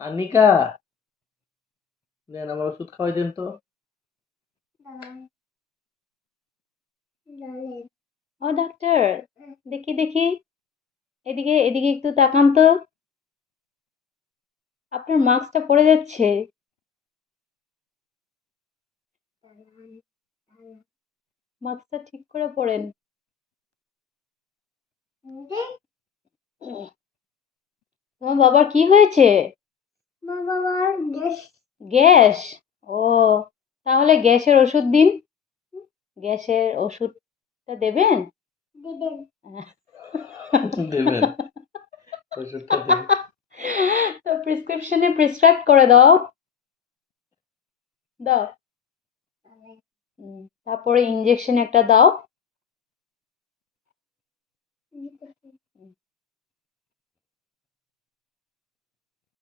আনিকা, দেন আমার ওষুধ খাওয়াই দেন তো। ও ডাক্তার, দেখি দেখি, এদিকে এদিকে একটু তাকান তো। আপনার মাস্কটা পড়ে যাচ্ছে। মাস্কটা ঠিক করে পরেন। তোমার বাবার কি হয়েছে? গ্যাস? ও, তাহলে গ্যাসের ওষুধ দিন। গ্যাসের ওষুধটা দেবেন? দেবেন, ওষুধটা দেবেন। তো প্রেসক্রিপশনে প্রেসক্রাইব করে দাও। দাও। তারপরে ইঞ্জেকশন একটা দাও।